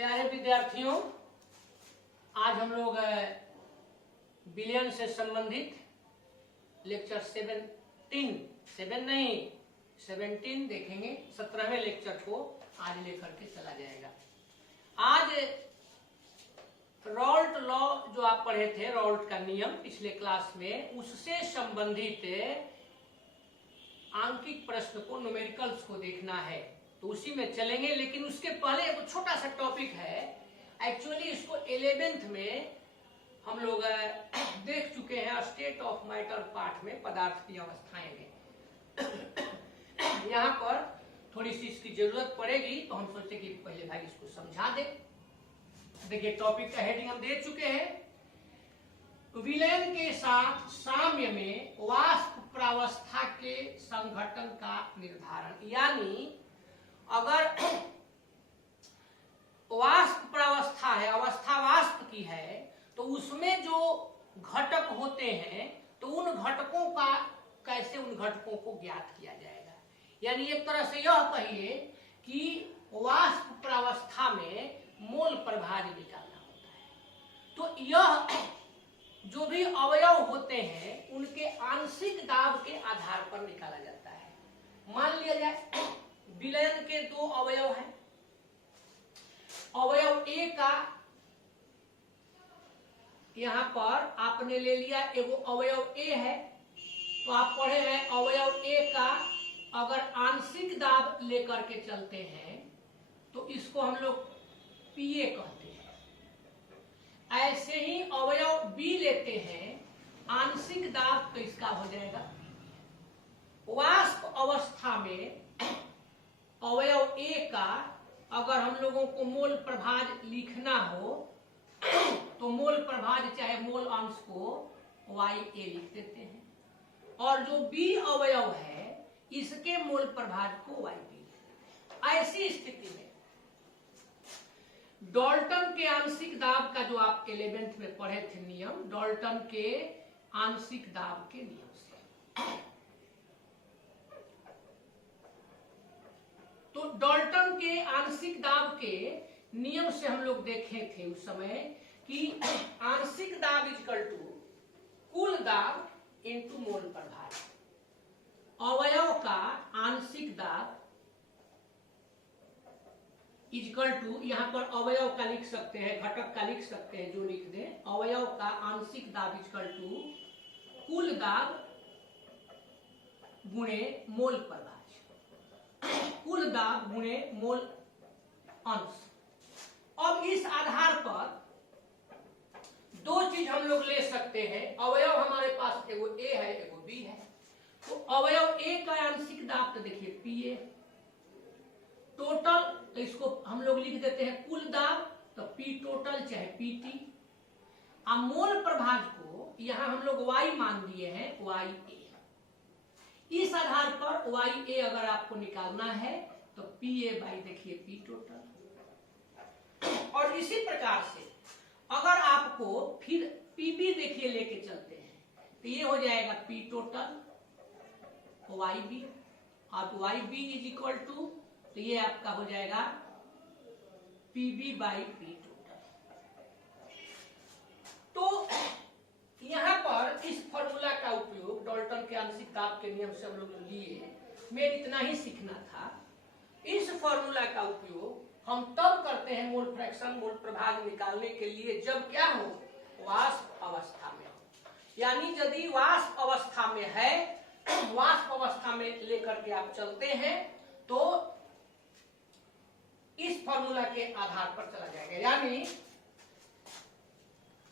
प्यारे विद्यार्थियों, आज हम लोग विलयन से संबंधित लेक्चर 17 देखेंगे। 17वें लेक्चर को आज लेकर के चला जाएगा। आज रॉल्ट लॉ जो आप पढ़े थे, रॉल्ट का नियम पिछले क्लास में, उससे संबंधित आंकिक प्रश्न को, न्यूमेरिकल्स को देखना है, तो उसी में चलेंगे। लेकिन उसके पहले एक छोटा सा टॉपिक है। एक्चुअली इसको 11th में हम लोग देख चुके हैं, स्टेट ऑफ मैटर पार्ट में, पदार्थ की अवस्थाएं में। यहाँ पर थोड़ी सी इसकी जरूरत पड़ेगी, तो हम सोचते कि पहले भाई इसको समझा दे। देखिए, टॉपिक का हेडिंग हम दे चुके हैं। विलयन के साथ साम्य में वाष्प प्रावस्था के संघटन का निर्धारण। यानी अगर वाष्प प्रावस्था है, अवस्था वाष्प की है, तो उसमें जो घटक होते हैं, तो उन घटकों का कैसे, उन घटकों को ज्ञात किया जाएगा। यानी एक तरह से यह कहिए कि वाष्प प्रावस्था में मोल प्रभाज निकालना होता है। तो यह जो भी अवयव होते हैं, उनके आंशिक दाब के आधार पर निकाला जाता है। मान लिया जाए विलयन के दो अवयव हैं। अवयव ए का यहां पर आपने ले लिया, एगो अवयव ए है, तो आप पढ़े हैं अवयव ए का अगर आंशिक दाब लेकर के चलते हैं तो इसको हम लोग पीए कहते हैं। ऐसे ही अवयव बी लेते हैं, आंशिक दाब, तो इसका हो जाएगा। वाष्प अवस्था में अवयव ए का अगर हम लोगों को मोल प्रभाज लिखना हो, तो मोल प्रभाज चाहे मोल अंश को वाई ए लिख देते हैं, और जो बी अवयव है इसके मोल प्रभाज को वाई बी लिख देते हैं। ऐसी स्थिति में डाल्टन के आंशिक दाब का जो आप 11th में पढ़े थे नियम, डाल्टन के आंशिक दाब के नियम से, तो डाल्टन के आंशिक दाब के नियम से हम लोग देखे थे उस समय कि आंशिक दाब इक्वल टू कुल दाब इनटू मोल प्रभाज। अवयव का आंशिक दाब इक्वल टू, यहां पर अवयव का लिख सकते हैं, घटक का लिख सकते हैं, जो लिख दें, अवयव का आंशिक दाब इक्वल टू कुल दाब गुणे मोल प्रभाज, कुल दाब गुणे मोल अंश। अब इस आधार पर दो चीज हम लोग ले सकते हैं। अवयव हमारे पास एगो ए है, एगो बी है, तो अवयव ए का आंशिक दाब तो देखिए पीए, टोटल, तो इसको हम लोग लिख देते हैं कुल दाब, तो पी टोटल चाहे पीटी। अब मोल प्रभाज को यहां हम लोग वाई मान दिए हैं, वाई ए। इस आधार पर वाई ए अगर आपको निकालना है तो पी ए बाई देखिए पी टोटल। और इसी प्रकार से अगर आपको फिर पीबी देखिए लेके चलते हैं, तो ये हो जाएगा पी टोटल वाई बी, और Y B is equal to, तो ये आपका हो जाएगा पीबी बाई पी टोटल। तो यहां पर इस फॉर्मूला का उपयोग डाल्टन के आंशिक दाब के नियम से हम लोग लिए, में इतना ही सीखना था। इस फॉर्मूला का उपयोग हम तब करते हैं मोल फ्रैक्शन, मोल प्रभाज निकालने के लिए, जब क्या हो, वाष्प अवस्था में हो। यानी यदि वाष्प अवस्था में है, वाष्प अवस्था में लेकर के आप चलते हैं, तो इस फॉर्मूला के आधार पर चला जाएगा। यानी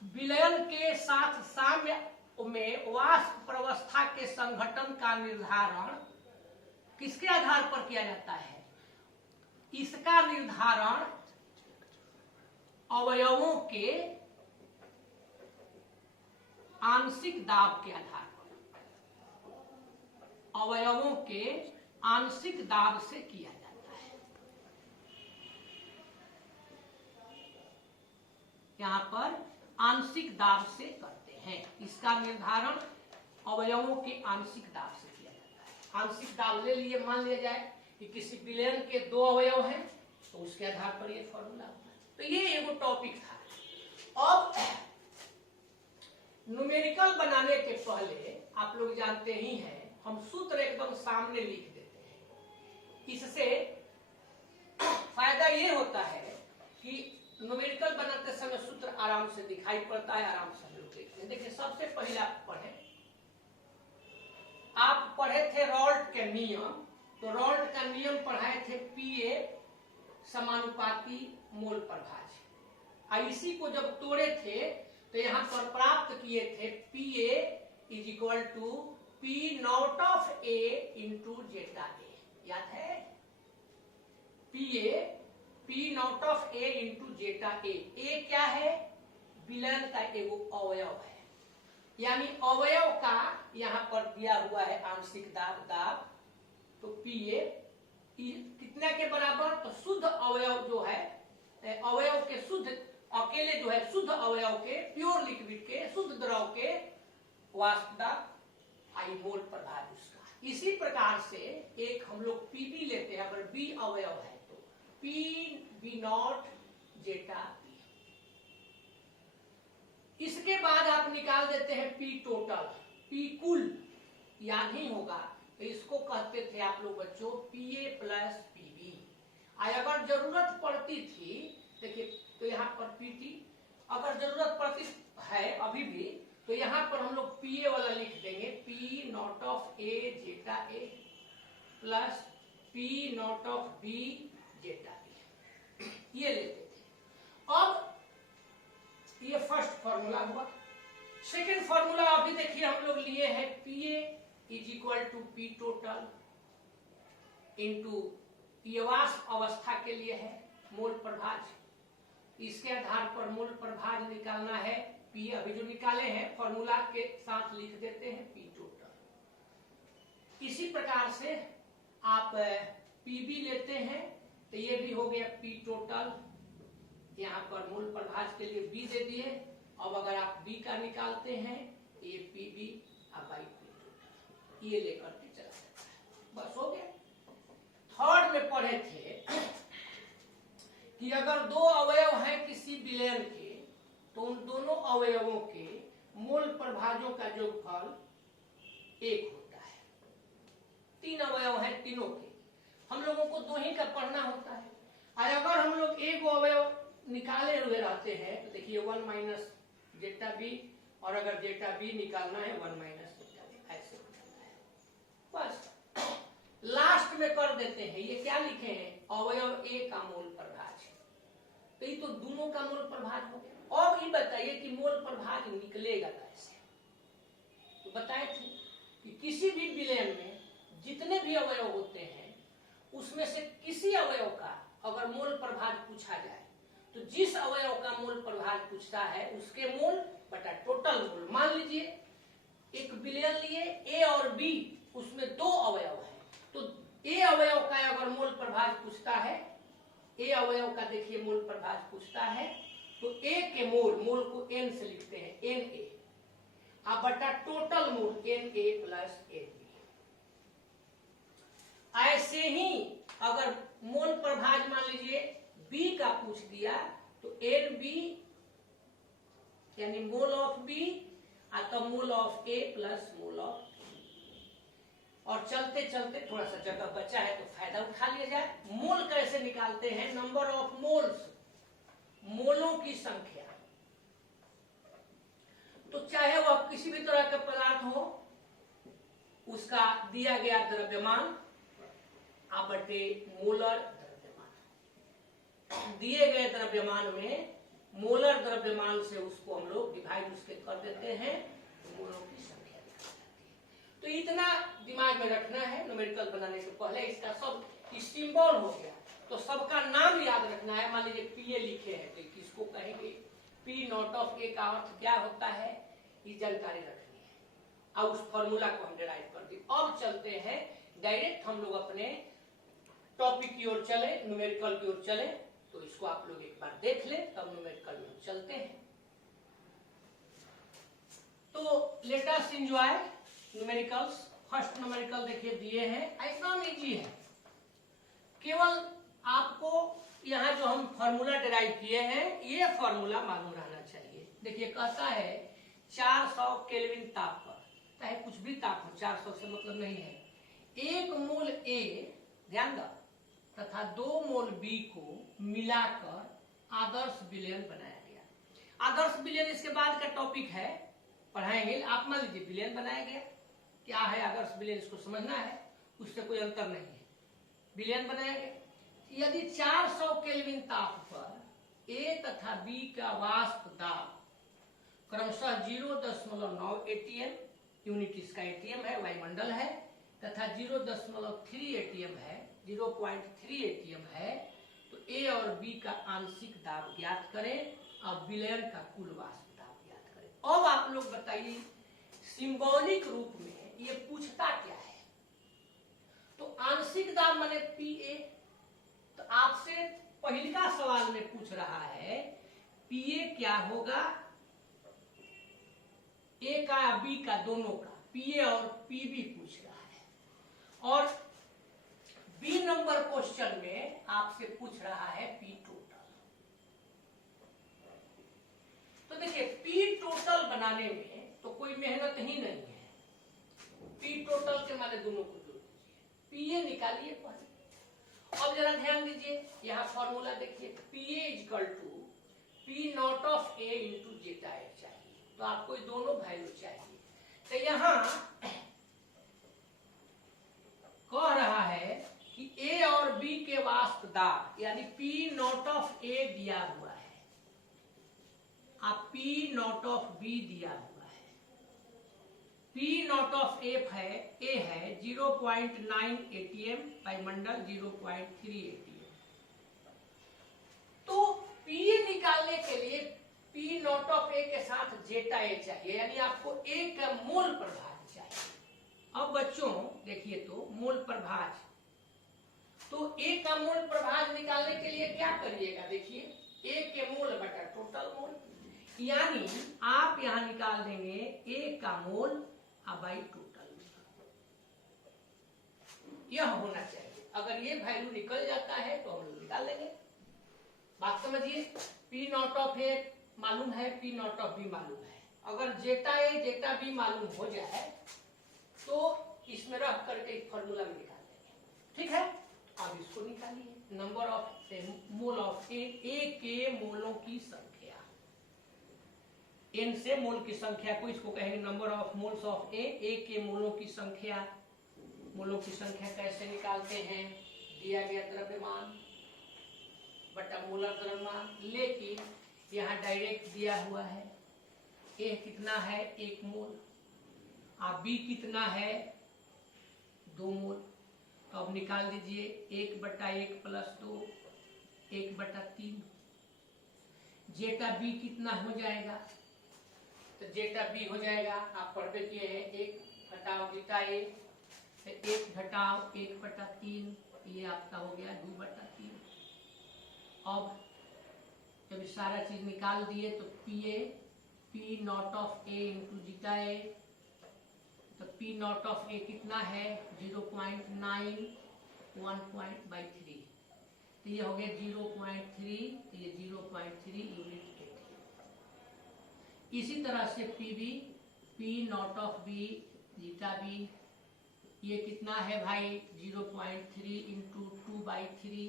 विलयन के साथ साम्य में वाष्प प्रावस्था के संघटन का निर्धारण किसके आधार पर किया जाता है? इसका निर्धारण अवयवों के आंशिक दाब के आधार पर, अवयवों के आंशिक दाब से किया जाता है। यहां पर आंशिक दाब से करते हैं, इसका निर्धारण अवयवों के आंशिक दाब से किया जाता है। आंशिक दाब ले लिए, मान लिया जाए कि किसी विलयन के दो अवयव हैं, तो उसके आधार पर ये फॉर्मूला होता है। तो ये एगो टॉपिक था। अब न्यूमेरिकल बनाने के पहले आप लोग जानते ही हैं, हम सूत्र एकदम सामने लिख देते हैं। इससे फायदा ये होता है कि न्यूमेरिकल बनाते समय सूत्र आराम से दिखाई पड़ता है, आराम से हम लोग देखते हैं। देखिए सबसे पहले आप पढ़े थे रॉल्ट के नियम, तो रॉल्ट का नियम पढ़ाए थे पीए समानुपाती मोल प्रभाज। इसी को जब तोड़े थे तो यहां पर प्राप्त किए थे PA is equal to P not of A into zeta A. याद है? PA P not of A into zeta A. A क्या है? विलयन का एगो अवयव है, यानी अवयव का यहां पर दिया हुआ है आंशिक दाब, तो पीए कितने के बराबर? तो शुद्ध अवयव जो है, अवयव के शुद्ध अकेले जो है शुद्ध अवयव के, प्योर लिक्विड के, शुद्ध द्रव के वाष्प दाब आई मोल प्रभाज उसका। इसी प्रकार से एक हम लोग पीबी लेते हैं, अगर बी अवयव है तो पी नॉट जेटा पी। इसके बाद आप निकाल देते हैं पी टोटल, पी कुल याद ही होगा, तो इसको कहते थे आप लोग बच्चों पीए प्लस पीबी। अगर जरूरत पड़ती थी, देखिए तो यहाँ पर पीटी, अगर जरूरत पड़ती है अभी भी, तो यहाँ पर हम लोग पीए वाला लिख देंगे, P not of A zeta A plus P not of B zeta B, ये लेते थे। अब ये फर्स्ट फॉर्मूला हुआ। सेकेंड फॉर्मूला अभी देखिए हम लोग लिए हैं PA is equal to P total into ये वाष्प अवस्था के लिए है मोल प्रभाज। इसके आधार पर मोल प्रभाज निकालना है, पी अभी जो निकाले हैं फॉर्मूला के साथ लिख देते हैं पी टोटल। इसी प्रकार से आप पीबी लेते हैं, तो ये भी हो गया पी टोटल, यहाँ पर मूल प्रभाज के लिए बी दे दिए। अब अगर आप बी का निकालते हैं, ये पीबी अब बाई पी टोटल, ये लेकर के चला सकता है, बस हो गया। थर्ड में पढ़े थे कि अगर दो अवयव हैं किसी विलयन के, तो उन दोनों अवयवों के मोल प्रभाजों का योगफल एक होता है। तीन अवयव हैं, तीनों के हम लोगों को दो ही का पढ़ना होता है। और अगर हम लोग एक अवयव निकाले हुए रहते हैं, तो देखिए 1 माइनस जेटा बी, और अगर जेटा बी निकालना है 1 माइनस जेटा बी, ऐसे हो जाता है। बस लास्ट में कर देते हैं, ये क्या लिखे हैं? अवयव ए का मोल प्रभाज, तो ये तो दोनों का मोल प्रभाज हो गया। अब ये बताइए कि मोल प्रभाज निकलेगा कैसे? तो बताए थे कि किसी भी विलयन में जितने भी अवयव होते हैं, उसमें से किसी अवयव का अगर मोल प्रभाज पूछा जाए, तो जिस अवयव का मोल प्रभाज पूछता है उसके मोल बटा टोटल मोल। मान लीजिए एक विलयन लिए ए और बी, उसमें दो अवयव है, तो ए अवयव का अगर मोल प्रभाज पूछता है, ए अवयव का देखिए मोल प्रभाज पूछता है, तो ए के मोल को एन से लिखते हैं, एन ए, अब बटा total mole N A plus N B. ऐसे ही अगर मोल प्रभाज मान लीजिए बी का पूछ दिया, तो एन बी यानी मोल ऑफ बी तो mole of A plus mole of. और चलते चलते थोड़ा सा जगह बचा है तो फायदा उठा लिया जाए। मोल कैसे निकालते हैं? नंबर ऑफ मोल्स, मोलों की संख्या। तो चाहे वह किसी भी तरह का पदार्थ हो, उसका दिया गया द्रव्यमान बटे मोलर द्रव्यमान, दिए गए द्रव्यमान में मोलर द्रव्यमान से उसको हम लोग डिवाइड उसके कर देते हैं, मोलों की संख्या निकल जाती है। तो इतना दिमाग में रखना है न्यूमेरिकल बनाने से पहले। इसका सब सिंबल हो गया, तो सबका नाम याद रखना है। मान लीजिए पीए लिखे हैं, तो किसको कहेंगे? पी नॉट ऑफ ए का अर्थ क्या होता है, ये जानकारी रखनी है, और उस फॉर्मूला को हम डिराइव कर दी। अब चलते हैं डायरेक्ट हम लोग अपने टॉपिक की ओर चले, न्यूमेरिकल की ओर चले। तो इसको आप लोग एक बार देख ले, तब न्यूमेरिकल में चलते हैं। तो let us enjoy numericals. First numerical देखिए दिए हैं, एकदम इजी है, केवल आपको यहाँ जो हम फॉर्मूला डिराइव किए हैं ये फॉर्मूला मालूम रहना चाहिए। देखिए कहता है 400 केल्विन ताप पर, चाहे कुछ भी ताप हो, 400 से मतलब नहीं है, 1 मोल A ध्यान दो तथा 2 मोल B को मिलाकर आदर्श विलयन बनाया गया। आदर्श विलयन इसके बाद का टॉपिक है, पढ़ाएंगे। आप मान लीजिए विलयन बनाया गया, क्या है आदर्श विलयन इसको समझना है, उससे कोई अंतर नहीं है। विलयन बनाया गया, यदि 400 केल्विन ताप पर A तथा B का वाष्प दाब क्रमशः 0.9 ATM, यूनिट इसका ATM है, वायुमंडल है, तथा 0.3 ATM है, 0.3 ATM है, तो A और B का आंशिक दाब ज्ञात करें और विलयन का कुल वाष्प दाब ज्ञात करें। अब आप लोग बताइए सिंबॉलिक रूप में ये पूछता क्या है? तो आंशिक दाब माने PA, तो आपसे पहला सवाल में पूछ रहा है PA क्या होगा, A का या B का, दोनों का, PA और PB पूछ रहा है। और B नंबर क्वेश्चन में आपसे पूछ रहा है P टोटल। तो देखिए P टोटल बनाने में तो कोई मेहनत ही नहीं है। P टोटल के माने दोनों को जोड़ दीजिए, PA निकालिए पहले। अब जरा ध्यान दीजिए, यहाँ फॉर्मूला देखिए, PA equal to P not of A into zeta A चाहिए, तो आपको दोनों वैल्यू चाहिए। तो यहाँ कह रहा है कि A और B के वाष्प दाब यानी P नॉट ऑफ A दिया हुआ है, आप P नॉट ऑफ B दिया हुआ है, P नॉट ऑफ A है 0.9 ATM, वायुमंडल 0.3 ATM। तो PA निकालने के लिए P नॉट ऑफ A के साथ जेटा A चाहिए, यानी आपको A का मोल प्रभाज चाहिए। अब बच्चों देखिए तो मोल प्रभाज, तो A का मोल प्रभाज निकालने के लिए क्या करिएगा, देखिए A के मोल बटा टोटल मोल, यानी आप यहां निकाल देंगे A का मोल बाई टोटल, यह होना चाहिए। अगर ये वैल्यू निकल जाता है तो हम लोग निकाल लेंगे। बात समझिए, P नॉट ऑफ A मालूम है, P नॉट ऑफ B मालूम है। अगर जेटा A जेटा B मालूम हो जाए तो इसमें रख करके एक फॉर्मूला में निकाल देंगे, ठीक है। अब इसको निकालिए, number of mole of A के मोलों की संख्या, N से मोल की संख्या को इसको कहेंगे number of moles of A के मोलों की संख्या। मोलों की संख्या कैसे निकालते हैं, दिया गया द्रव्यमान बटा मोलर द्रव्यमान, लेकिन यहाँ डायरेक्ट दिया हुआ है A कितना है 1 मोल, आप B कितना है 2 मोल। तो अब निकाल दीजिए 1/1 + 2 1/3। जेटा B कितना हो जाएगा, तो जेटा B हो जाएगा, आप पढ़ते किए हैं 1 घटाव जेटा A, 1 घटाव 1/3, ये आपका हो गया 2/3। अब जब सारा चीज निकाल दिए तो P not of A into zeta A, तो P नॉट ऑफ A कितना है 0.9 1/3, तो ये हो गया 0.3, तो ये 0.3 यूनिट ATM। इसी तरह से P not of B zeta B, ये कितना है भाई 0.3 इंटू 2/3,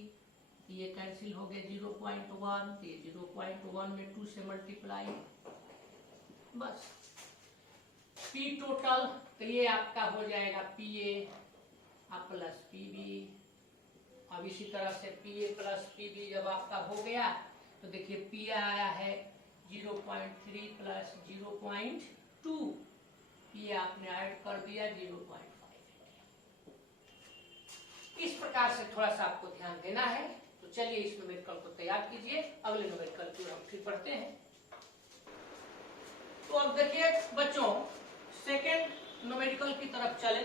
ये कैंसिल हो गया 0.1, ये 0.1 में 2 से मल्टीप्लाई, बस P टोटल, तो ये आपका हो जाएगा PA प्लस PB। अब इसी तरह से PA प्लस PB जब आपका हो गया तो देखिए PA आया है 0.3 प्लस 0.2, ये आपने ऐड कर दिया 0.5। इस प्रकार से थोड़ा सा आपको ध्यान देना है। तो चलिए इस न्यूमेरिकल को तैयार कीजिए, अगले न्यूमेरिकल को हम फिर पढ़ते हैं। तो अब देखिए बच्चों सेकेंड न्यूमेरिकल की तरफ चले।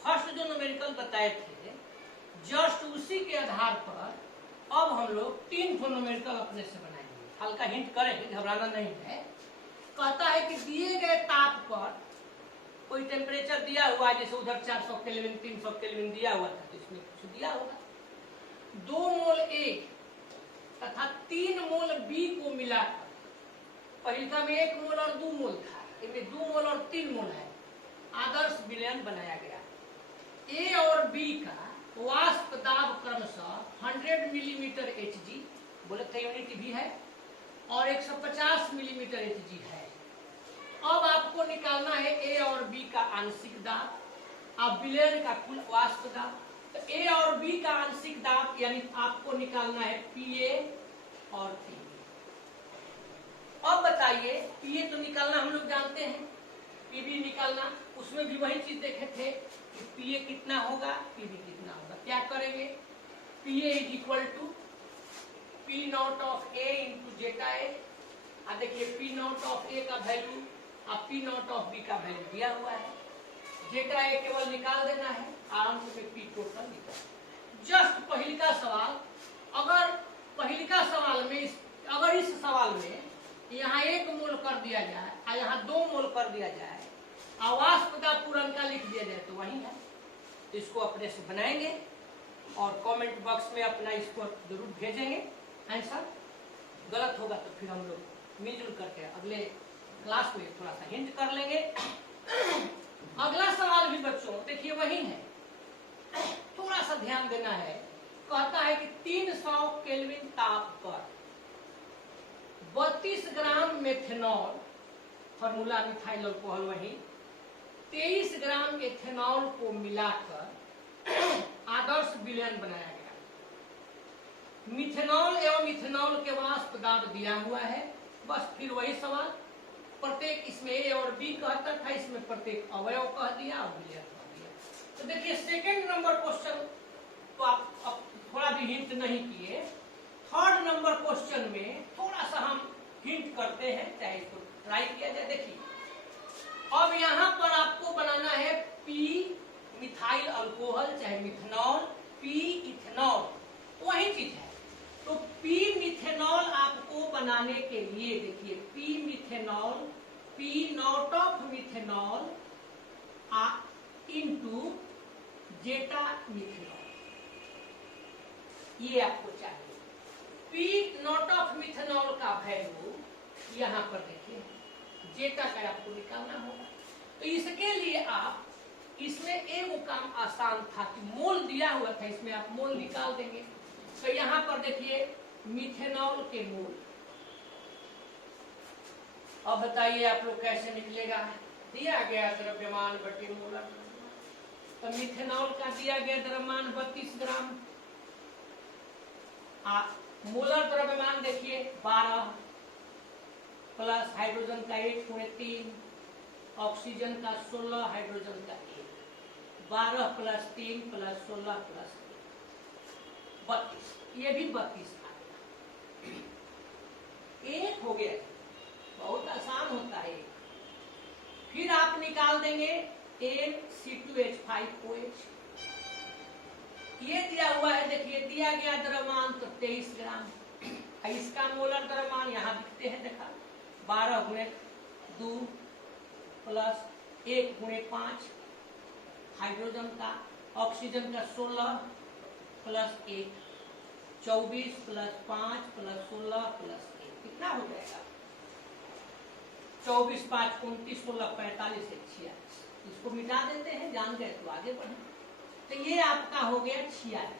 फर्स्ट जो न्यूमेरिकल बताए थे जस्ट उसी के आधार पर अब हम लोग 3 न्यूमेरिकल अपने से बनाएंगे। हल्का हिंट करेंगे, घबराना नहीं है। कहता है कि दिए गए ताप पर कोई टेम्परेचर दिया हुआ है, जैसे उधर 400 केल्विन 300 केल्विन दिया हुआ था, तो इसमें कुछ दिया होगा। 2 मोल A मिलाकर पहिलका में 1 मोल और 2 मोल था, इनमें 2 मोल और 3 मोल है, आदर्श विलयन बनाया गया। ए और बी का वाष्प दाब क्रमशः 100 मिलीमीटर Hg बोले थे यूनिट भी है और 150 मिलीमीटर Hg है। अब आपको निकालना है ए और बी का आंशिक दाब, अब विलयन का कुल वाष्प दाब। तो ए और बी का आंशिक दाब यानी आपको निकालना है पीए और पीबी। अब बताइए पीए तो निकालना हम लोग जानते हैं, पीबी निकालना, उसमें भी वही चीज देखे थे कि पीए कितना होगा पीबी कितना होगा। क्या करेंगे, PA is equal to P not of A into zeta A. देखिए पी नॉट ऑफ ए का वैल्यू और पी नॉट ऑफ बी का वैल्यू दिया हुआ है, जेटा ए केवल निकाल देना है, आराम से पी टोटल निकाल। जस्ट पहिलका सवाल, अगर पहिलका सवाल में अगर इस सवाल में यहाँ 1 मोल कर दिया जाए और यहाँ 2 मोल कर दिया जाए और वाष्प का पूरनका लिख दिया जाए तो वही है। तो इसको अपने से बनाएंगे और कमेंट बॉक्स में अपना इसको जरूर भेजेंगे आंसर। गलत होगा तो फिर हम लोग मिलजुल करके अगले क्लास में थोड़ा सा हिंट कर लेंगे। अगला सवाल भी बच्चों देखिए वही है, थोड़ा सा ध्यान देना है। कहता है कि 300 केल्विन ताप पर 32 ग्राम मेथनॉल, फार्मूला मिथाइल अल्कोहल वही, 23 ग्राम एथेनॉल को मिलाकर आदर्श विलयन बनाया गया। मिथेनॉल एवं इथेनॉल के वाष्प दाब दिया हुआ है। बस फिर वही सवाल, प्रत्येक इसमें ए और बी कहता था, इसमें प्रत्येक अवयव कह दिया और विलयन कह दिया। तो देखिए सेकंड नंबर क्वेश्चन तो आप थोड़ा भी हिंट नहीं किए, थर्ड नंबर क्वेश्चन में थोड़ा सा हम हिंट करते हैं, चाहे इसको ट्राई किया जाए। देखिए अब यहाँ पर आपको बनाना है पी मिथाइल अल्कोहल चाहे मिथेनॉल, पी इथेनॉल, वही चीज है। तो पी मिथेनॉल आपको बनाने के लिए देखिए P methanol, P not of methanol into zeta methanol, ये आपको चाहिए। पी नॉट ऑफ मिथेनॉल का वैल्यू यहाँ पर देखिए, जेटा का आपको निकालना होगा। तो इसके लिए आप इसमें एक काम आसान था कि मोल दिया हुआ था, इसमें आप मोल निकाल देंगे। तो यहाँ पर देखिए मिथेनॉल के मोल, अब बताइए आप लोग कैसे निकलेगा। दिया गया द्रव्यमान बटे मोलर, तो मिथेनॉल का दिया गया द्रव्यमान 32 ग्राम, मोलर द्रव्यमान देखिए 12 प्लस हाइड्रोजन का 1 × 3, ऑक्सीजन का 16, हाइड्रोजन का 1, 12 + 3 + 16 + 32, ये भी 32 आ गया। 1 हो गया, बहुत आसान होता है। फिर आप निकाल देंगे NC2H5OH, ये दिया हुआ है, देखिए दिया गया द्रव्यमान तो 23 ग्राम, इसका मोलर द्रव्यमान यहाँ दिखते हैं, देखा 12 × 2 + 1 × 5, हाइड्रोजन का, ऑक्सीजन का 16 + 1, 24 + 5 + 16 + 1, कितना हो जाएगा 24 × 5 = 29, 16 × 45 = 46। इसको मिटा देते हैं, जान गए तो आगे बढ़े। तो ये आपका हो गया 46,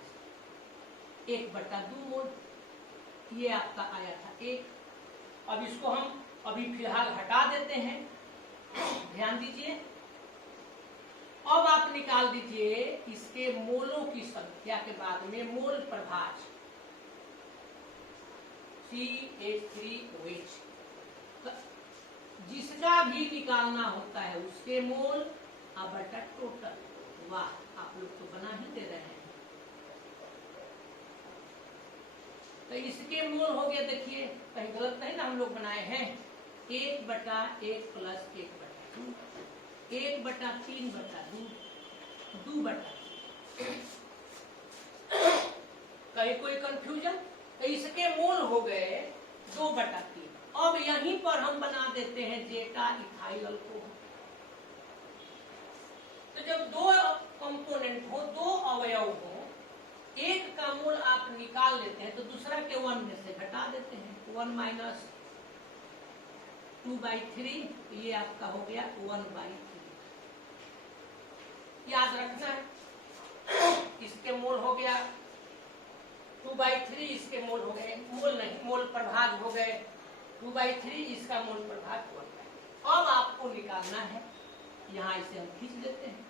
1/2 मोल, ये आपका आया था 1। अब इसको हम अभी फिलहाल हटा देते हैं, ध्यान दीजिए। अब आप निकाल दीजिए इसके मोलों की संख्या के बाद में मोल प्रभाज CH3OH, जिसका भी निकालना होता है उसके मोल बटा टोटल। वाह, आप लोग तो बना ही दे रहे हैं। तो इसके मोल हो गया, देखिए कहीं गलत नहीं ना हम लोग बनाए हैं, 1/1 + 1/2, 1/3/2, 2/3। कहीं कोई कंफ्यूजन? तो इसके मोल हो गए 2/3। अब यहीं पर हम बना देते हैं जेटा इथाइल अल्कोहल। तो जब 2 कंपोनेंट हो, 2 अवयव हो, एक का मोल आप निकाल लेते हैं तो दूसरा के 1 में से घटा देते हैं, 1 - 2/3, ये आपका हो गया 1/3। याद रखना है, इसके मोल हो गया 2/3, इसके मोल हो गए, मोल नहीं मोल प्रभाग हो गए 2/3, इसका मोल प्रभाग 1/3। अब आपको निकालना है, यहाँ इसे हम खींच देते हैं,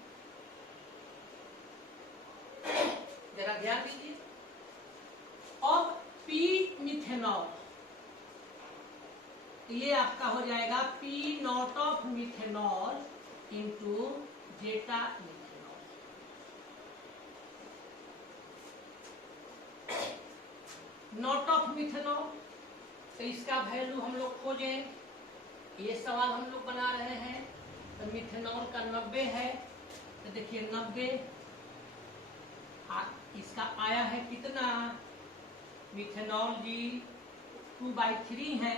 जरा ध्यान दीजिए। अब पी मिथेनॉल, ये आपका हो जाएगा P not of methanol into zeta methanol. Not of methanol, तो इसका वैल्यू हम लोग खोजें, ये सवाल हम लोग बना रहे हैं। तो मिथेनॉल का 90 है, तो देखिए 90 इसका आया है कितना, मिथेनॉल जी 2/3 है,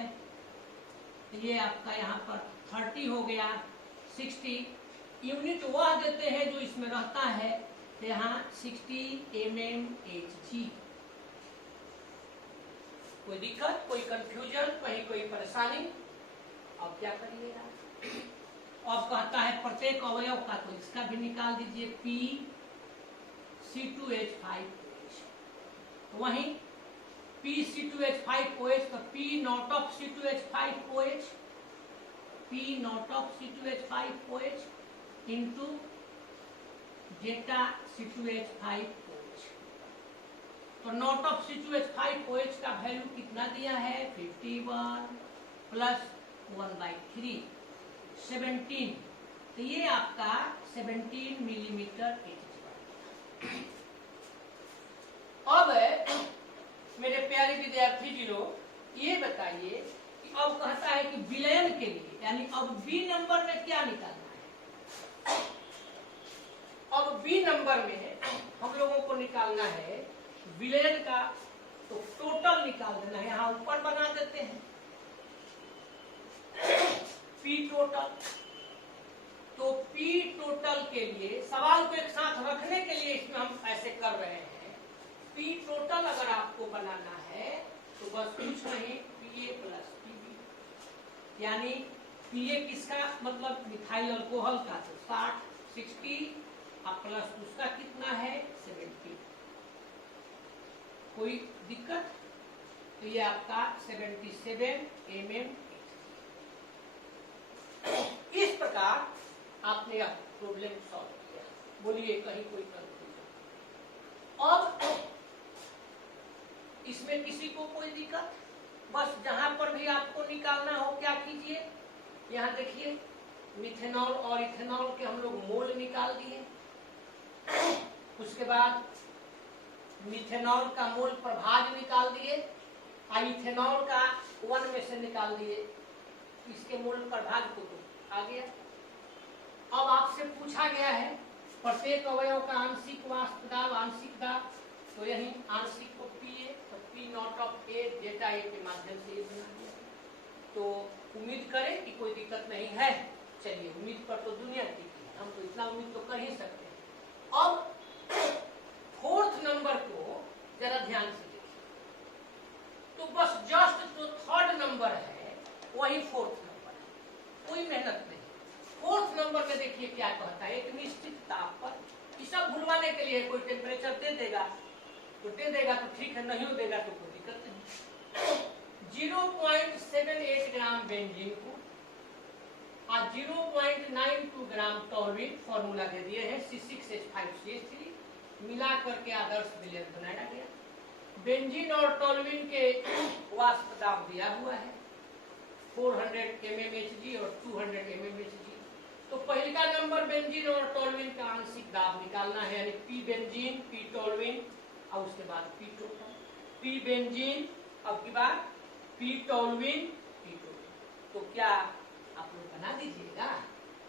तो ये आपका यहाँ पर 30 हो गया। 60 यूनिट वह देते हैं जो इसमें रहता है, तो यहाँ 60 mmHg। कोई दिक्कत, कोई कंफ्यूजन, कहीं कोई परेशानी? अब क्या करिएगा, अब कहता है प्रत्येक अवयव का, तो इसका भी निकाल दीजिए, PCH2H5OH। तो वहीं PCH2H5OH, तो P not of C2H5OH, P not of C2H5OH into zeta C2H5OH। तो नॉट ऑफ C2H5OH का वैल्यू कितना दिया है, 51 प्लस 1/3 17, तो ये आपका 17 मिलीमीटर Hg। अब मेरे प्यारे विद्यार्थी जी लोग, ये बताइए कि अब कहता है कि विलयन के लिए, यानी अब बी नंबर में क्या निकालना है। अब बी नंबर में हम लोगों को निकालना है विलयन का, तो टोटल निकाल देना है, यहां ऊपर बना देते हैं पी टोटल। तो पी टोटल के लिए सवाल को एक साथ रखने के लिए इसमें हम ऐसे कर रहे हैं। पी टोटल अगर आपको बनाना है तो बस कुछ नहीं, Pa प्लस Pb, यानी Pa किसका मतलब मिथाइल अल्कोहल का, तो 60 60 अब प्लस उसका कितना है 70। कोई दिक्कत? तो ये आपका 77 mm। इस प्रकार आपने यह प्रॉब्लम सॉल्व किया। बोलिए कहीं कोई कंफ्यूजन? अब इसमें किसी को कोई दिक्कत? बस जहां पर भी आपको निकालना हो क्या कीजिए, यहाँ देखिए मिथेनॉल और इथेनॉल के हम लोग मोल निकाल दिए। उसके बाद मिथेनॉल का मोल प्रभाग निकाल दिए, और इथेनॉल का 1 में से निकाल दिए, इसके मोल प्रभाग को तो आ गया। अब आपसे पूछा गया है प्रत्येक अवयव का आंशिक वाष्प दाब, आंशिक दाब, तो यही आंशिक को Pa, तो P not of A zeta A के माध्यम से ये बना दिया। तो उम्मीद करें कि कोई दिक्कत नहीं है। चलिए, उम्मीद पर तो दुनिया टिकी है, हम तो इतना उम्मीद तो कर ही सकते हैं। अब फोर्थ नंबर को जरा ध्यान से देखिए, तो बस जस्ट जो थर्ड नंबर है वही फोर्थ नंबर है, कोई मेहनत नहीं। फोर्थ नंबर में देखिए क्या कहता है, एक निश्चित ताप पर, ये सब भूलवाने के लिए कोई टेम्परेचर दे देगा तो दे देगा तो ठीक है, नहीं देगा तो कोई दिक्कत नहीं। 0.78 ग्राम बेंजीन को और 0.92 ग्राम टॉल्विन फॉर्मूला दे दिए हैं, C6H5CH3 मिला करके आदर्श विलयन बनाया गया। बेंजीन और टॉल्विन के वाष्प दाब दिया हुआ है 400 mmHg और 200 mmHg। तो पहला नंबर बेंजीन और टॉल्विन का आंशिक दाब निकालना है, यानी पी बेंजीन पी टॉल्विन और उसके बाद पी टोटल। पी बेंजीन, अब की बात पी टॉल्विन पी टोटल। तो क्या आप लोग बना दीजिएगा?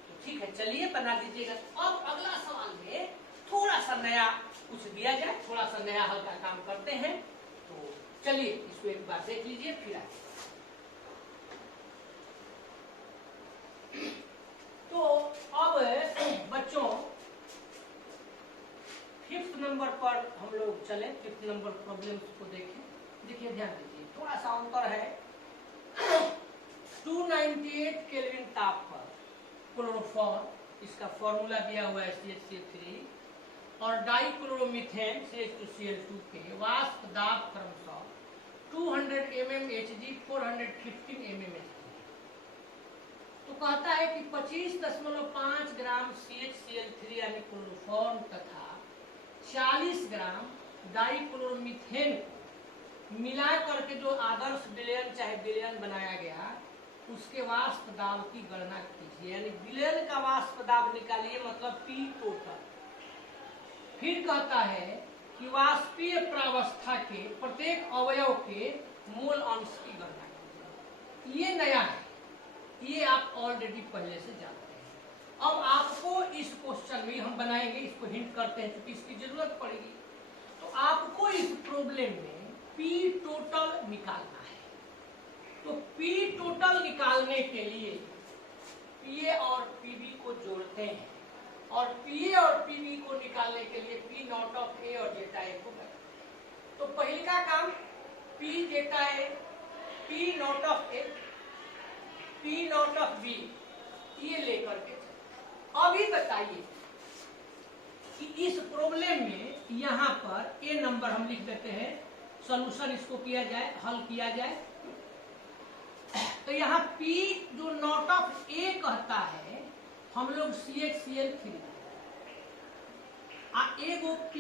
तो ठीक है, चलिए बना दीजिएगा। अब अगला सवाल में थोड़ा सा नया कुछ दिया जाए, थोड़ा सा नया हल्का काम करते हैं। तो चलिए इसको एक बार देख लीजिए, फिर आइए। तो अब बच्चों 5th नंबर पर हम लोग चले, 5th नंबर प्रॉब्लम को देखें। देखिए ध्यान दीजिए, थोड़ा सा अंतर है। 298 केल्विन ताप पर क्लोरोफॉर्म, इसका फॉर्मूला दिया हुआ है CH3, और डाइक्लोरोमीथेन CH2Cl2 के वाष्प दाब क्रमशः 200 mm Hg 415 mm Hg। तो कहता है कि 25.5 ग्राम CHCl3 यानी क्लोरोफॉर्म तथा 40 ग्राम डाइक्लोरोमीथेन को मिला करके जो आदर्श विलयन चाहे विलयन बनाया गया उसके वाष्प दाब की गणना कीजिए, यानी विलयन का वाष्प दाब निकालिए, मतलब P टोटल। फिर कहता है कि वाष्पीय प्रावस्था के प्रत्येक अवयव के मोल अंश की गणना कीजिए। ये नया है, ये आप ऑलरेडी पहले से जानते हैं। अब आपको इस क्वेश्चन में हम बनाएंगे, इसको हिंट करते हैं क्योंकि इसकी जरूरत पड़ेगी। तो आपको इस प्रॉब्लम में P टोटल निकालना है। तो P टोटल निकालने के लिए PA और PB को जोड़ते हैं, और PA और PB को निकालने के लिए P नॉट ऑफ A और जेटा A को करते हैं। तो पहले का काम P zeta A, P not of A, P not of B ये लेकर के चलते। अभी बताइए कि इस प्रॉब्लम में यहाँ पर A नंबर हम लिख देते हैं, सॉल्यूशन इसको किया जाए, हल किया जाए। तो यहाँ P जो नॉट ऑफ A कहता है हम लोग CHCl3 एगो P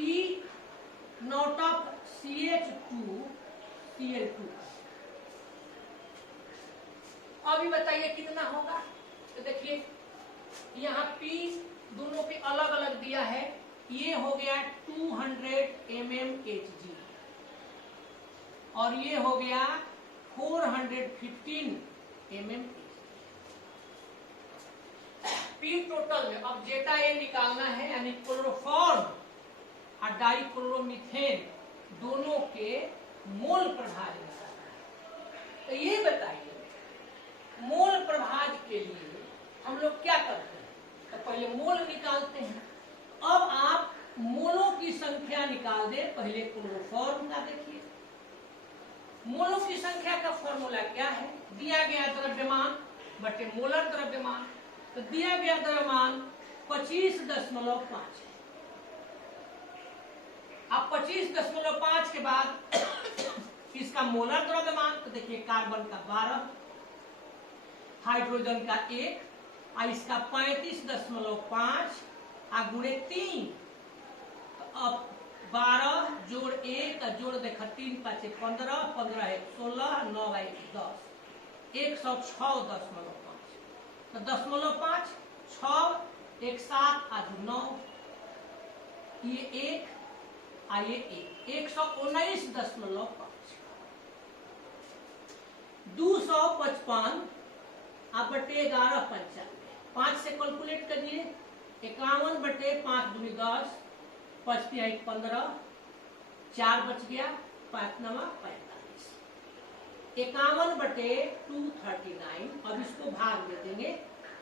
नॉट ऑफ CH2Cl2। अभी बताइए कितना होगा। तो देखिए यहाँ P दोनों पे अलग अलग दिया है, ये हो गया 200 mm Hg और ये हो गया 415 mm। P टोटल में अब जेटा A निकालना है, यानी क्लोरोफॉर्म और डाइक्लोरोमीथेन दोनों के मोल प्रभाज निकालना है। तो ये बताइए मोल प्रभाज के लिए हम लोग क्या करते हैं। तो पहले मोल निकालते हैं। अब आप मोलों की संख्या निकाल दें। पहले क्लोरोफॉर्म का देखिए, मोलों की संख्या का फॉर्मूला क्या है, दिया गया द्रव्यमान बटे मोलर द्रव्यमान। तो दिया गया द्रव्यमान 25.5 है। अब 25.5 के बाद इसका मोलर द्रव्यमान, तो देखिए कार्बन का 12, हाइड्रोजन का 1, और इसका 35.5 गुणे 3। तो अब 12 जोड़ 1 जोड़ देखा 3 5 15, 15 1 16, 9 1 10, 106.5। तो 10.5 6 1 7 8 9, ये 1 और ये 119.5। 255 अब बटे 11 95, 5 से कैलकुलेट करिए। 51 बटे 5 दूनी 10, 5 1 15, 4 बच गया, 5 9 45। 51 बटे 239। अब इसको भाग दे देंगे,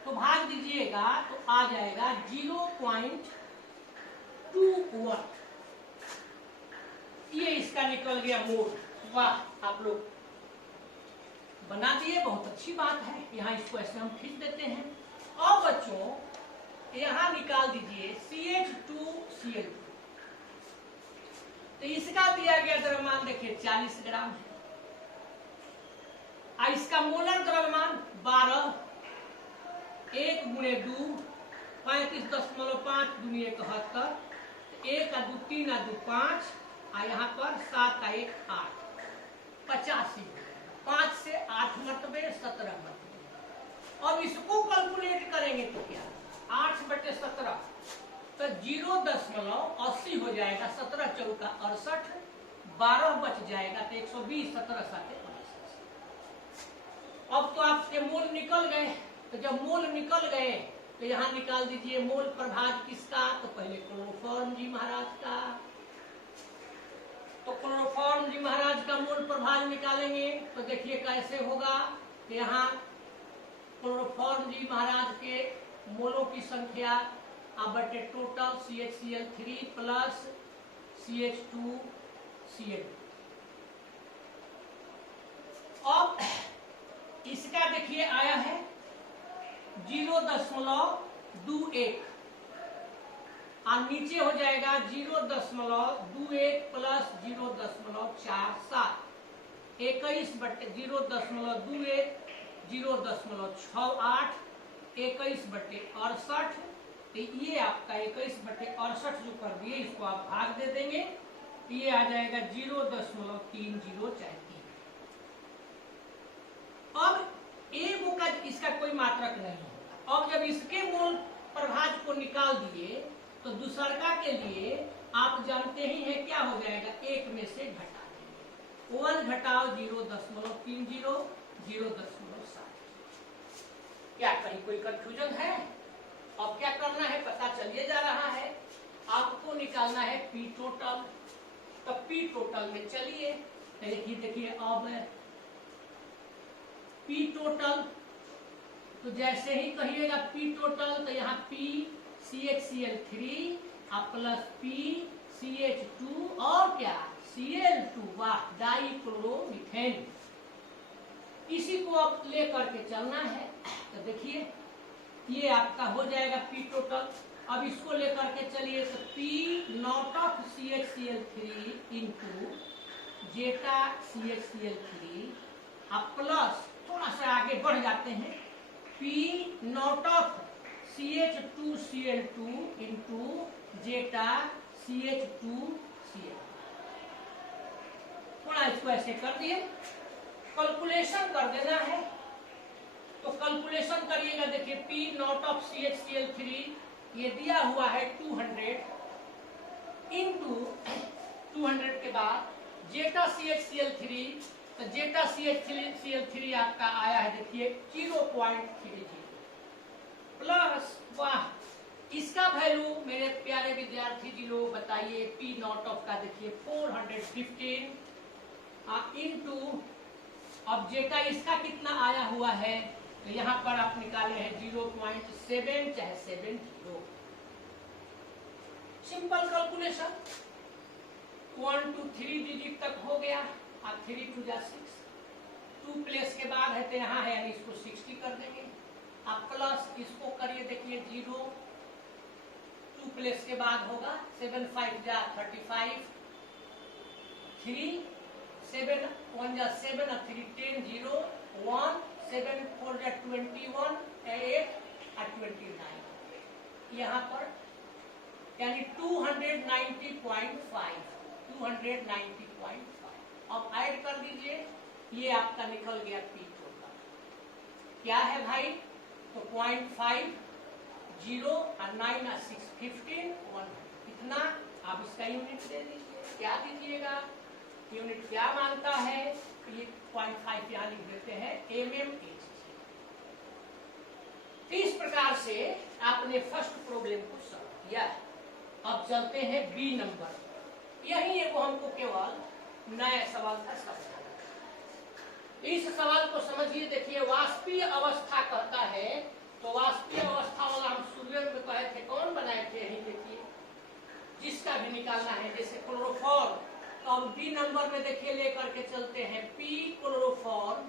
तो भाग दीजिएगा तो आ जाएगा 0.21। ये इसका निकल गया मोल। वाह, आप लोग बना दिए, बहुत अच्छी बात है। यहाँ इसको ऐसे हम खींच देते हैं। और बच्चों यहाँ निकाल दीजिए CH2Cl2। तो इसका दिया गया द्रव्यमान देखिए 40 ग्राम है, और इसका मोलर द्रव्यमान 12, 1 गुणे 2 35.5 दूनी 71, 1 आ 2 3 आ 2 5, और यहाँ पर 7 का 1 8, 85। 5 से 8 मरतबे 17 मरतबे। अब इसको कैलकुलेट करेंगे तो क्या, 8 बटे 17 तो 0.80 हो जाएगा। 17 चौका 68, 12 बच जाएगा तो 120, 17 7 65। अब तो आपके मोल निकल गए। तो जब मोल निकल गए तो यहाँ निकाल दीजिए मोल प्रभाज किसका। तो पहले क्लोरोफॉर्म जी महाराज का। तो क्लोरोफॉर्म जी महाराज का मोल प्रभाज निकालेंगे तो देखिए कैसे होगा। यहाँ क्लोरोफॉर्म जी महाराज के मोलों की संख्या अब बटे टोटल CHCl3 प्लस CH2Cl2। अब इसका देखिए आया है 0.21 और नीचे हो जाएगा 0.21 प्लस 0.47 21/0.21 0.68 21/68। तो ये आपका 21/68 जो कर दिए इसको आप भाग दे देंगे, ये आ जाएगा 0.3043। अब एगो का इसका कोई मात्रक नहीं होगा। अब जब इसके मोल प्रभाज्य को निकाल दिए तो दूसरका के लिए आप जानते ही हैं क्या हो जाएगा, एक में से घटा देंगे, 1 घटाओ 0.30 0.7। क्या कहीं कोई कंफ्यूजन है? अब क्या करना है पता चलिए जा रहा है। आपको निकालना है पी टोटल। तो पी टोटल में चलिए देखिए अब पी टोटल, तो जैसे ही कहिएगा पी टोटल तो यहाँ P CHCl3 plus P CH2 और क्या Cl2, वाह, डाइक्लोरोमीथेन। इसी को अब ले करके चलना है। तो देखिए ये आपका हो जाएगा पी टोटल। अब इसको लेकर के चलिए तो P not of CHCl3 into zeta CHCl3 plus थोड़ा सा आगे बढ़ जाते हैं P not of CH2Cl2 into zeta CH2Cl। थोड़ा इसको ऐसे कर दिए, कैलकुलेशन कर देना है। तो कैलकुलेशन करिएगा, देखिए पी नॉट ऑफ CHCl3 ये दिया हुआ है 200 इंटू 200 के बाद जेटा CHCl3, तो जेटा CHCl3 आपका आया है देखिए 0.30 प्लस, वाह, इसका वैल्यू मेरे प्यारे विद्यार्थी जी लोग बताइए पी नॉट ऑफ का देखिए 415 इंटू, अब जेटा इसका कितना आया हुआ है तो यहाँ पर आप निकाले हैं 0.7 चाहे 70। सिंपल कैलकुलेशन 1 to 3 डिजिट तक हो गया और 3 2 जा 6, 2 प्लेस के बाद है तो यहाँ है यानी इसको 60 कर देंगे। आप प्लस इसको करिए देखिए 0, 2 प्लेस के बाद होगा 7 5 जा 35, 3 7 1 जा 7 और 3 10 0 1 7 4 जा 21 8 और 29, यहाँ पर यानी 290.5 290.5। अब ऐड कर दीजिए, ये आपका निकल गया पी टोटल। क्या है भाई, तो 0.5 0 और 9 और 6 15 1 इतना। आप इसका यूनिट दे दीजिए, क्या दीजिएगा, यूनिट क्या मानता है, ये 0.5 यहाँ लिख देते हैं mmHg। इस प्रकार से आपने फर्स्ट प्रॉब्लम को सॉल्व किया। अब चलते हैं बी नंबर। यही एगो हमको केवल नया सवाल का समझाना। इस सवाल को समझिए, देखिए वाष्पीय अवस्था कहता है, तो वाष्पीय अवस्था वाला हम शुरू में कहे थे, कौन बनाए थे, यही देखिए, जिसका भी निकालना है जैसे क्लोरोफॉर्म। तो अब बी नंबर में देखिए लेकर के चलते हैं P chloroform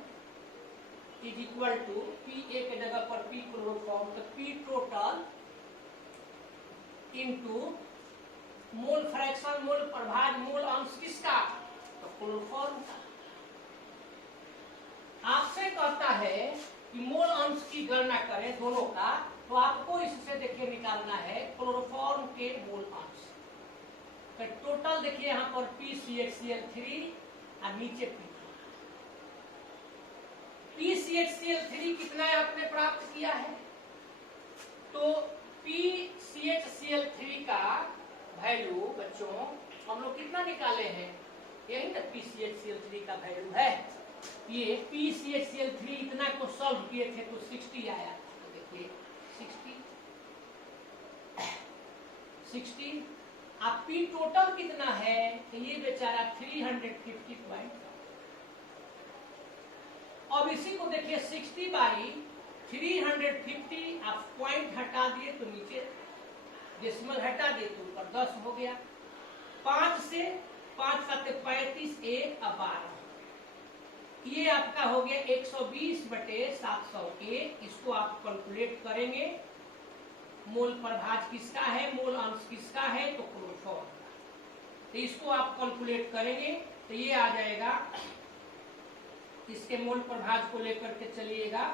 is equal to P A के जगह पर पी क्लोरोफॉर्म, तो P total into mole fraction, mole प्रभाज्य, मोल अंश किसका, तो क्लोरोफॉर्म का। आपसे कहता है कि मोल अंश की गणना करें दोनों का, तो आपको इससे देखिए निकालना है क्लोरोफॉर्म के मोल अंश। तो टोटल देखिए यहाँ पर PCHCl3 और नीचे PCHCl3 कितना आपने प्राप्त किया है, तो PCHCl3 का वैल्यू बच्चों हम लोग कितना निकाले हैं, यही ना PCHCl3 का वैल्यू है। ये PCHCl3 इतना को सॉल्व किए थे तो 60 आया। तो देखिए 60 आप पी टोटल कितना है, तो ये बेचारा 350 अब इसी को देखिए 60/350 आप पॉइंट हटा दिए तो नीचे डेसिमल हटा दिए तो ऊपर 10 हो गया। 5 से 5 का 35 1 और 12 ये आपका हो गया 120/701। इसको आप कैलकुलेट करेंगे। मोल प्रभाज किसका है, मोल अंश किसका है, तो क्लोरोफॉर्म का। तो इसको आप कैलकुलेट करेंगे तो ये आ जाएगा, इसके मोल प्रभाज को लेकर के चलिएगा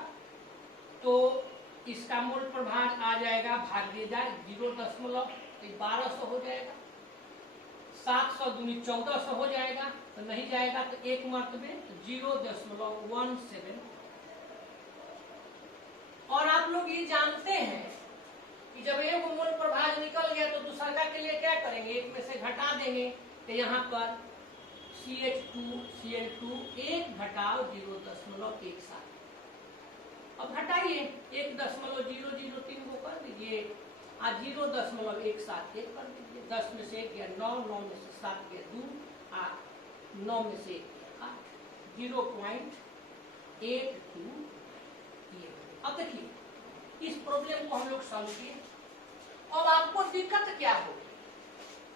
तो इसका मोल प्रभाज आ जाएगा भाग्य 0.1200 हो जाएगा। 700 दूनी 1400 हो जाएगा, तो नहीं जाएगा तो एक मर्तबे 0.17। और आप लोग ये जानते हैं कि जब एक मोल प्रभाज निकल गया तो दूसरा के लिए क्या करेंगे, एक में से घटा देंगे। तो यहाँ पर CH2Cl2 1 घटाव 0.17। अब घटाइए 1.003 को कर दीजिए, 0.171 कर दीजिए। 10 में से 1 गया 9, 9 में से 7 गया 2, 9 में से 1 गया 8, 0.82। अब देखिए इस प्रॉब्लम को हम लोग सॉल्व किए। अब आपको दिक्कत क्या होगी,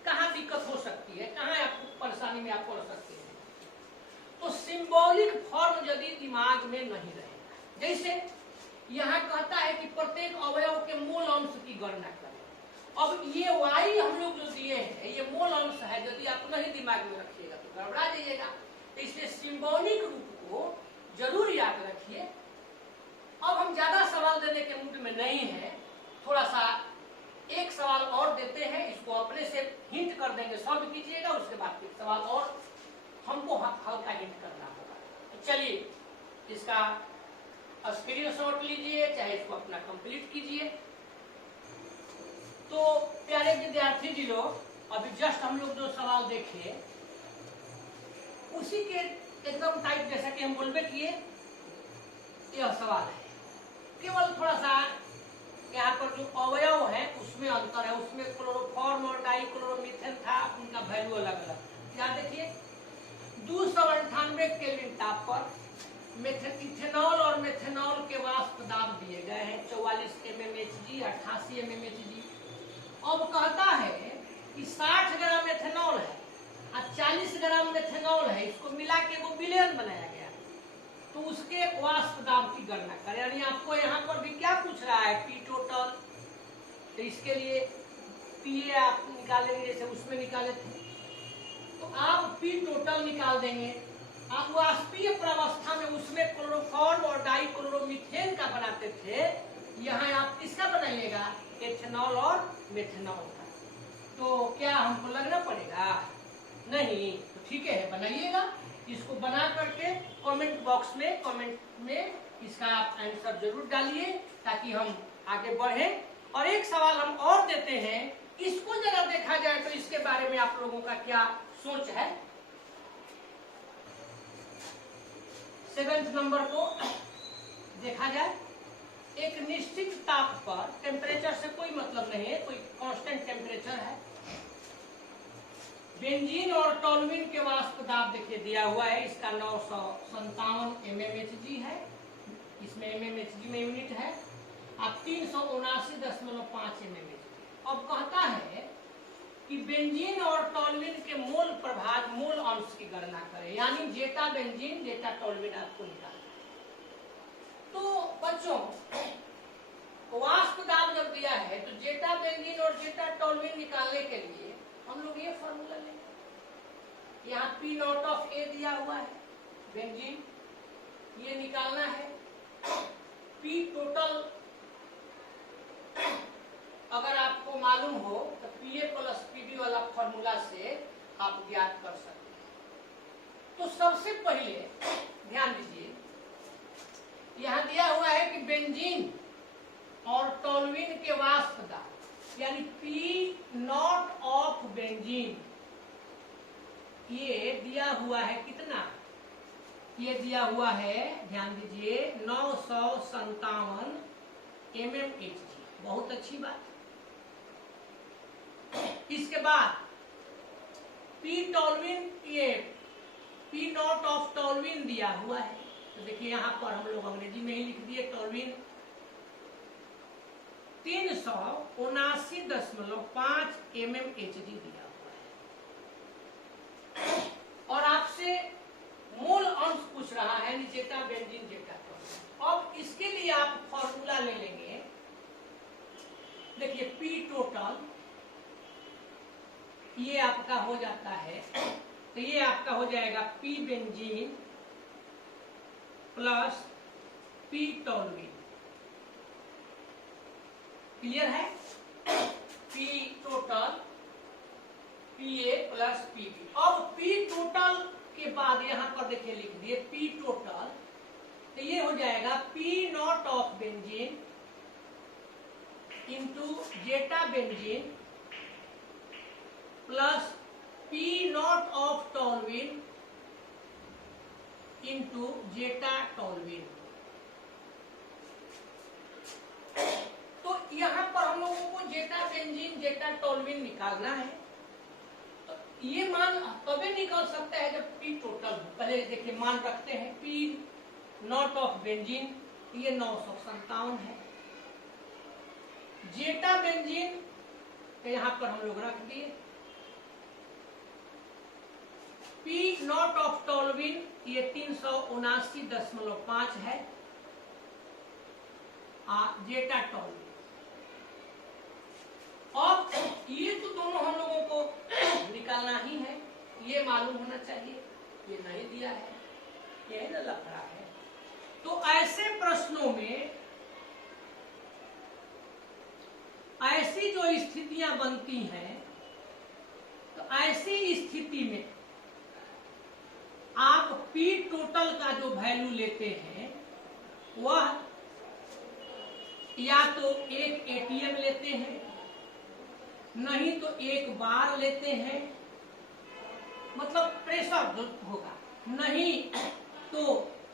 कहाँ दिक्कत हो सकती है, कहाँ आपको परेशानी में आप पड़ सकते हैं। तो सिंबॉलिक फॉर्म यदि दिमाग में नहीं रहेगा, जैसे यहाँ कहता है कि प्रत्येक अवयव के मोल अंश की गणना करें। अब ये y हम लोग जो दिए हैं ये मोल अंश है, यदि आप नहीं दिमाग में रखिएगा तो गड़बड़ा जाइएगा। तो इसलिए सिंबॉलिक रूप को जरूर याद रखिए। अब हम ज्यादा सवाल देने के मूड में नहीं है, थोड़ा सा एक सवाल और देते हैं, इसको अपने से हिंट कर देंगे, सॉल्व कीजिएगा। उसके बाद एक सवाल और हमको हल्का हिंट करना होगा। तो चलिए इसका स्क्रीनशॉट लीजिए, चाहे इसको अपना कंप्लीट कीजिए। तो प्यारे विद्यार्थी जी लोग, अभी जस्ट हम लोग जो सवाल देखे उसी के एकदम टाइप जैसा कि हम बोलबे किए यह सवाल है। केवल थोड़ा सा यहाँ पर जो अवयव है उसमें अंतर है, उसमें क्लोरोफॉर्म और डाइक्लोरोमीथेन था, उनका वैल्यू अलग अलग। यहाँ देखिए 298 केल्विन ताप पर इथेनॉल और मेथेनॉल के वाष्प दाब दिए गए हैं 44 mmHg, 88 mmHg। अब कहता है कि 60 ग्राम एथेनॉल है और 40 ग्राम मेथेनॉल है, इसको मिला के वो विलयन बनाया गया, तो उसके वाष्प दाब की गणना करें। यानी आपको यहाँ पर भी क्या पूछ रहा है, पी टोटल। तो इसके लिए पीए आप निकालेंगे, जैसे उसमें निकाले थे, तो आप पी टोटल निकाल देंगे। आप वाष्पीय प्रावस्था में उसमें क्लोरोफॉर्म और डाइक्लोरोमीथेन का बनाते थे, यहाँ आप किसका बनाइएगा, एथेनॉल और मेथेनॉल का। तो क्या हमको लगना पड़ेगा, नहीं, तो ठीक है बनाइएगा। इसको बना करके कमेंट बॉक्स में इसका आप आंसर जरूर डालिए ताकि हम आगे बढ़े। और एक सवाल हम और देते हैं, इसको जरा देखा जाए तो इसके बारे में आप लोगों का क्या सोच है। 7th नंबर को देखा जाए। एक निश्चित ताप पर, टेम्परेचर से कोई मतलब नहीं है, कोई कांस्टेंट टेम्परेचर है, बेंजीन और टोल्यूइन के वाष्प दाब देखिए दिया हुआ है, इसका 957 mmHg है, इसमें mmHg में यूनिट है, आप 379.5 mmHg। अब कहता है कि बेंजीन और टोल्यूइन के मोल प्रभाज मोल अंश की गणना करें, यानी जेटा बेंजीन जेटा टोल्यूइन आपको निकालना है। तो बच्चों वाष्प दाब जब दिया है तो जेटा बेंजीन और जेटा टोल्यूइन निकालने के लिए हम लोग ये फॉर्मूला लेंगे। यहाँ P नॉट ऑफ A दिया हुआ है, बेंजीन ये निकालना है। P टोटल अगर आपको मालूम हो तो Pa प्लस Pb वाला फॉर्मूला से आप ज्ञात कर सकते हैं। तो सबसे पहले ध्यान दीजिए, यहाँ दिया हुआ है कि बेंजीन और टोल्यूइन के वाष्प दाब, यानी P नॉट ऑफ बेंजीन, ये दिया हुआ है कितना, ये दिया हुआ है, ध्यान दीजिए 957 mmHg। बहुत अच्छी बात। इसके बाद P टोल्यूइन, ये P नॉट ऑफ टोल्यूइन दिया हुआ है, तो देखिए यहाँ पर हम लोग अंग्रेजी में ही लिख दिए टोल्यूइन 379.5 mmHg दिया हुआ है। और आपसे मोल टर्म्स पूछ रहा है, जेटा बेंजीन जेटा टॉल्विन। अब इसके लिए आप फॉर्मूला ले लेंगे, देखिए पी टोटल ये आपका हो जाता है, तो ये आपका हो जाएगा P benzene plus P toluene. Clear है? P total P A plus P B. अब पी टोटल के बाद यहां पर देखिए लिख दिए पी टोटल, तो ये हो जाएगा P not of benzene into zeta benzene plus P not of toluene into zeta toluene. तो यहां पर हम लोगों को जेटा बेंजीन जेटा टॉल्विन निकालना है, तो ये मान तभी निकल सकता है जब पी टोटल हो। पहले देखिए मान रखते हैं, पी नॉट ऑफ बेंजीन ये 957 है, जेटा बेंजीन तो यहां पर हम लोग रख दिए, पी नॉट ऑफ टॉल्विन ये 379.5 है, जेटा टॉल्विन। अब ये तो दोनों हम लोगों को निकालना ही है, ये मालूम होना चाहिए, ये नहीं दिया है, ये ना लफड़ा है। तो ऐसे प्रश्नों में ऐसी जो स्थितियां बनती हैं, तो ऐसी स्थिति में आप पी टोटल का जो वैल्यू लेते हैं वह या तो एक एटीएम लेते हैं, नहीं तो एक बार लेते हैं, मतलब प्रेशर होगा, नहीं तो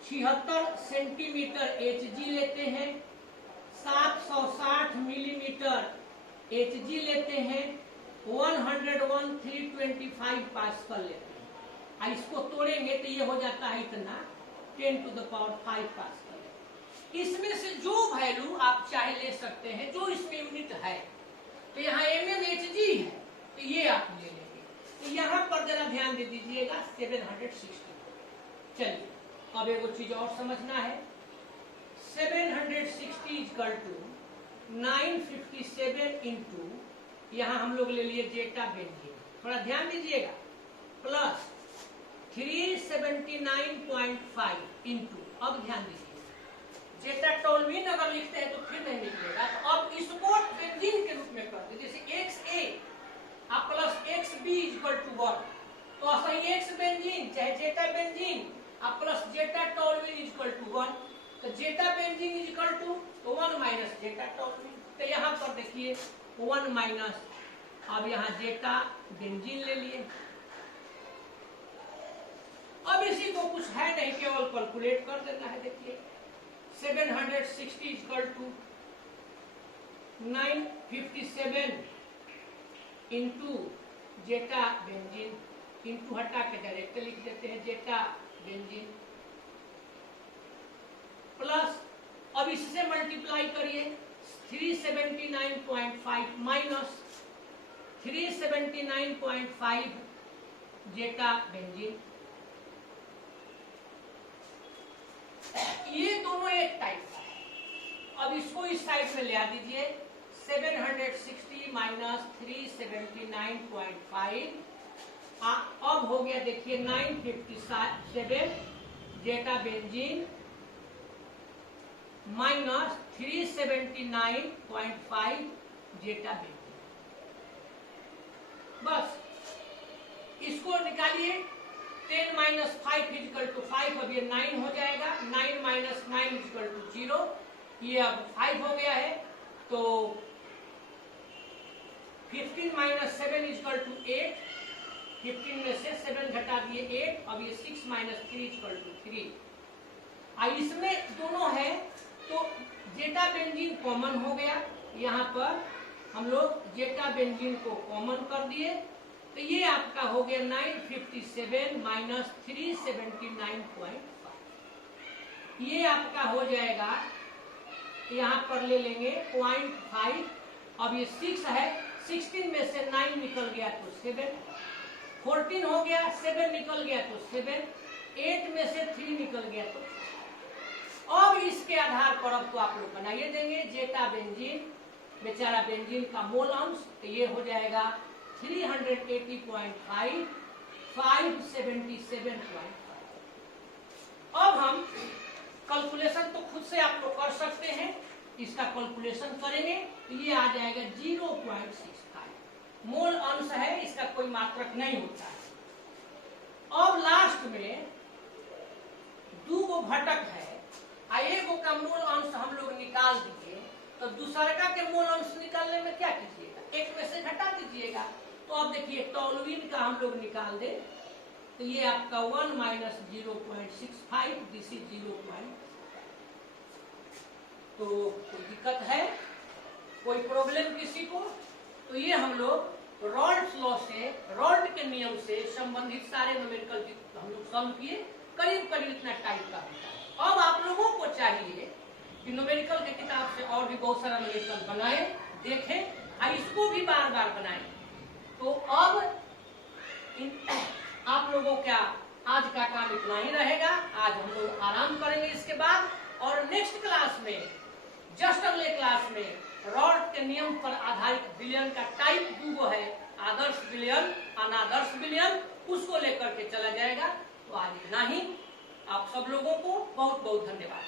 76 सेंटीमीटर एचजी लेते हैं, 760 मिलीमीटर एचजी लेते हैं, 101,325 पास्कल लेते हैं। इसको तोड़ेंगे तो ये हो जाता है इतना 10⁵ पास्कल। इसमें से जो वैल्यू आप चाहे ले सकते हैं, जो इसमें यूनिट है, तो यहाँ mmHg है तो ये आप ले लेंगे। तो यहाँ पर जरा ध्यान दे दीजिएगा 760। चलिए अब एक चीज और समझना है, 760 इक्वल टू 957 इंटू, यहाँ हम लोग ले लिए जेटा बेंजीन, थोड़ा ध्यान दीजिएगा, प्लस 379.5 इंटू, अब ध्यान दीजिए जेटा टॉल्विन अगर लिखते हैं तो फिर नहीं लिखिएगा, तो अब इसको बेंजीन के रूप में कर दे, जैसे XA आप प्लस XB इक्वल टू 1, तो सही X बेंजीन चाहे जेटा बेंजीन आप प्लस जेटा टॉल्विन इक्वल टू 1, तो जेटा benzene equal to 1 minus zeta toluene. तो यहाँ पर देखिए 1 माइनस, अब यहाँ जेटा बेंजीन ले लिए। अब इसी को कुछ है नहीं, केवल कैलकुलेट कर देना है। देखिए 760 equal to 957 into zeta benzene, into हटा के डायरेक्ट लिख देते हैं जेटा बेंजीन, प्लस अब इससे मल्टीप्लाई करिए 379.5 माइनस 379.5 जेटा बेंजीन। ये दोनों एक टाइप का है। अब इसको इस साइड में ले आ दीजिए, 760 माइनस 379.5, अब हो गया देखिए 957 जेटा बेंजीन माइनस 379.5 जेटा बेंजीन। बस इसको निकालिए, 10 माइनस 5 इक्वल टू 5, अब ये 9 हो जाएगा, 9 माइनस 9 इक्वल टू 0, ये अब 5 हो गया है, तो 15 माइनस 7 इक्वल टू 8, 15 में से 7 घटा दिए 8, अब ये 6 माइनस 3 इक्वल टू 3। इसमें दोनों है तो जेटा बेंजीन कॉमन हो गया, यहाँ पर हम लोग जेटा बेंजीन को कॉमन कर दिए, तो ये आपका हो गया 957 माइनस 379.5, ये आपका हो जाएगा, यहाँ पर ले लेंगे 0.5, अब ये 6 है, 16 में से 9 निकल गया तो 7, 14 हो गया, 7 निकल गया तो 7, 8 में से 3 निकल गया। तो अब इसके आधार पर अब तो आप लोग बनाइए देंगे जेटा बेंजीन, बेचारा बेंजीन का मोल अंश, तो ये हो जाएगा 380.5, 577.5। अब हम कैलकुलेशन तो खुद से आप लोग कर सकते हैं, इसका कैलकुलेशन करेंगे तो ये आ जाएगा 0.65 मोल अंश है, इसका कोई मात्रक नहीं होता है। अब लास्ट में 2 गो घटक है, एक गो का मोल अंश हम लोग निकाल दिए, तो दूसरा के मोल अंश निकालने में क्या कीजिएगा, एक में से घटा दीजिएगा। तो अब देखिए टोलुइन का हम लोग निकाल दे तो ये आपका 1 माइनस 0.65, दिस इज 0. तो कोई दिक्कत है, कोई प्रॉब्लम किसी को? तो ये हम लोग रॉल्ड्स लॉ से, रॉल्ड के नियम से संबंधित सारे न्यूमेरिकल हम लोग सॉल्व किए, करीब करीब इतना टाइप का होता है। अब आप लोगों को चाहिए कि न्यूमेरिकल के किताब से और भी बहुत सारा न्यूमेरिकल बनाएं, देखें और इसको भी बार बार बनाएं। तो अब आप लोगों का आज का काम इतना ही रहेगा, आज हम लोग आराम करेंगे इसके बाद, और नेक्स्ट क्लास में, जस्ट अगले क्लास में रॉड के नियम पर आधारित विलयन का टाइप 2 गो है, आदर्श विलयन, अनादर्श विलयन, उसको लेकर के चला जाएगा। तो आज इतना ही, आप सब लोगों को बहुत बहुत धन्यवाद।